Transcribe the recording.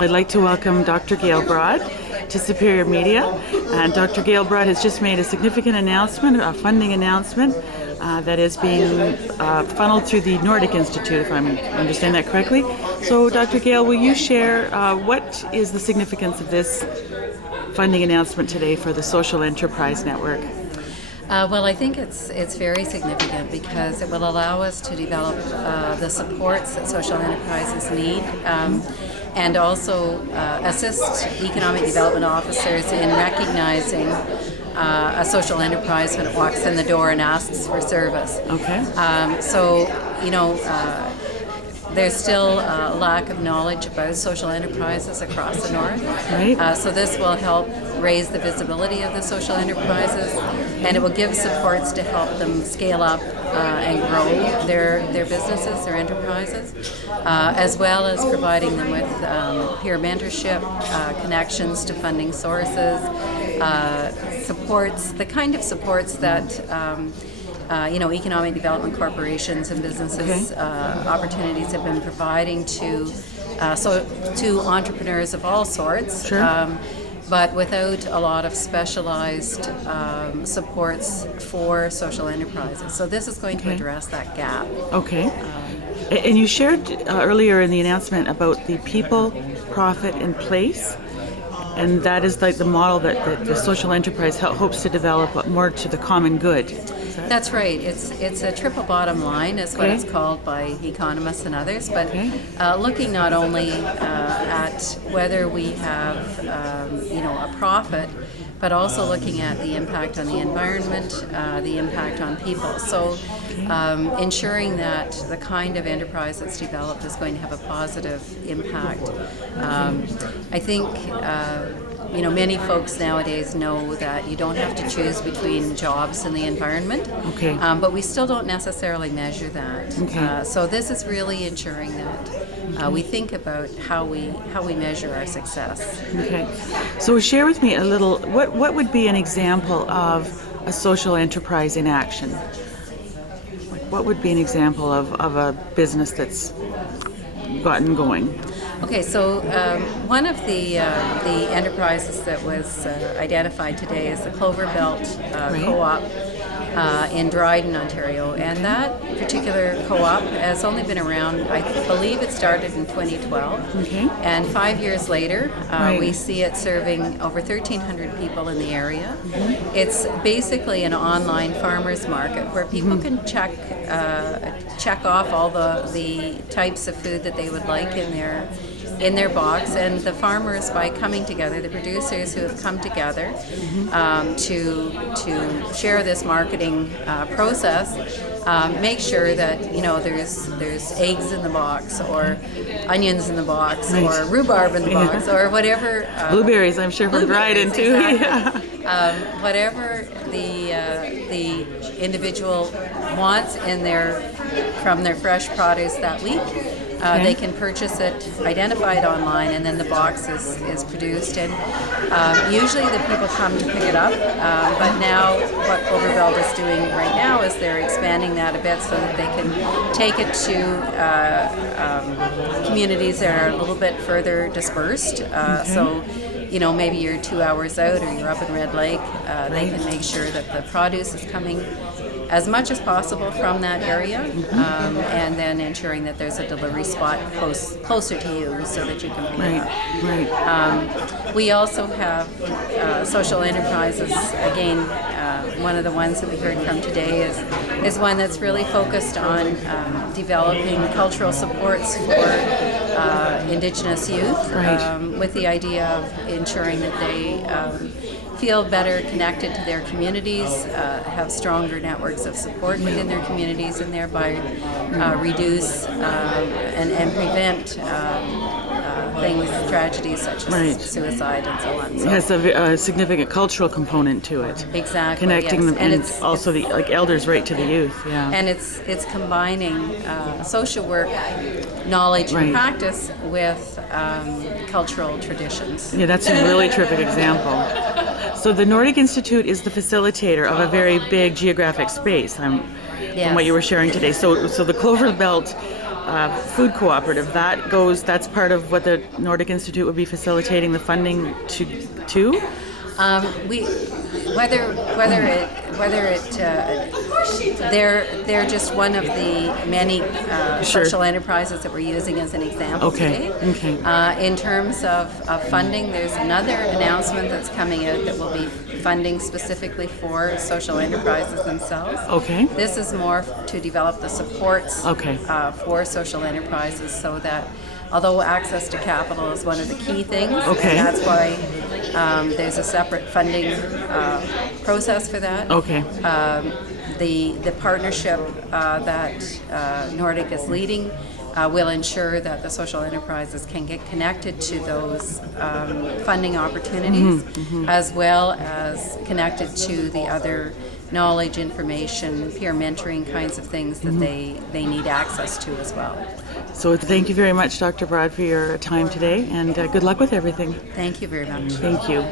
I'd like to welcome Dr. Gayle Broad to Superior Media. And Dr. Gayle Broad has just made a significant announcement, a funding announcement that is being funneled through the NORDIK Institute, if I understand that correctly. So, Dr. Gayle, will you share what is the significance of this funding announcement today for the Social Enterprise Network? Well, I think it's very significant because it will allow us to develop the supports that social enterprises need, and also assist economic development officers in recognizing a social enterprise when it walks in the door and asks for service. Okay. There's still a lack of knowledge about social enterprises across the north. Right. So this will help raise the visibility of the social enterprises, and it will give supports to help them scale up and grow their businesses, their enterprises, as well as providing them with peer mentorship, connections to funding sources, supports, the kind of supports that economic development corporations and businesses opportunities have been providing to entrepreneurs of all sorts. Sure. But without a lot of specialized supports for social enterprises. So this is going to address that gap. Okay. And you shared earlier in the announcement about the people, profit, and place. And that is like the model that the social enterprise hopes to develop more to the common good. That's right. It's a triple bottom line, is what it's called by economists and others. But looking not only at whether we have a profit, but also looking at the impact on the environment, the impact on people. So ensuring that the kind of enterprise that's developed is going to have a positive impact. I think many folks nowadays know that you don't have to choose between jobs and the environment, but we still don't necessarily measure that. So this is really ensuring that we think about how we measure our success. Okay. So share with me a little, what would be an example of a social enterprise in action? What would be an example of a business that's gotten going? Okay, so one of the enterprises that was identified today is the Clover Belt Co-op in Dryden, Ontario, and that particular co-op has only been around, I believe it started in 2012, and 5 years later we see it serving over 1,300 people in the area. It's basically an online farmers market where people can check off all the types of food that they would like in their box, and the farmers, by coming together, the producers who have come together to share this marketing process, make sure that there's eggs in the box, or onions in the box, or rhubarb in the box, or whatever. Blueberries, I'm sure, from Dryden too. Exactly. Whatever the individual wants from their fresh produce that week. They can purchase it, identify it online, and then the box is produced. And usually the people come to pick it up, but now what Clover Belt is doing right now is they're expanding that a bit so that they can take it to communities that are a little bit further dispersed. So maybe you're 2 hours out or you're up in Red Lake, they can make sure that the produce is coming as much as possible from that area, and then ensuring that there's a delivery spot closer to you so that you can pick it up. Right. We also have social enterprises. Again, one of the ones that we heard from today is one that's really focused on developing cultural supports for Indigenous youth, with the idea of ensuring that they feel better connected to their communities, have stronger networks of support within their communities, and thereby reduce and prevent tragedies such as suicide and so on. So it has a significant cultural component to it. Exactly. Connecting them, and it's also the elders right to the youth. Yeah. And it's combining social work knowledge and practice with cultural traditions. Yeah, that's a really terrific example. So the NORDIK Institute is the facilitator of a very big geographic space, from what you were sharing today. So the Clover Belt food cooperative. That's part of what the Nordic Institute would be facilitating the funding to. We they're just one of the many Sure. social enterprises that we're using as an example Okay. today. Okay. In terms of funding, there's another announcement that's coming out that will be funding specifically for social enterprises themselves. Okay. This is more to develop the supports Okay. For social enterprises, so that although access to capital is one of the key things, Okay. and that's why there's a separate funding process for that. Okay. The partnership that NORDIK is leading will ensure that the social enterprises can get connected to those funding opportunities, as well as connected to the other knowledge, information, peer mentoring kinds of things that they need access to as well. So thank you very much, Dr. Broad, for your time today, and good luck with everything. Thank you very much. Thank you.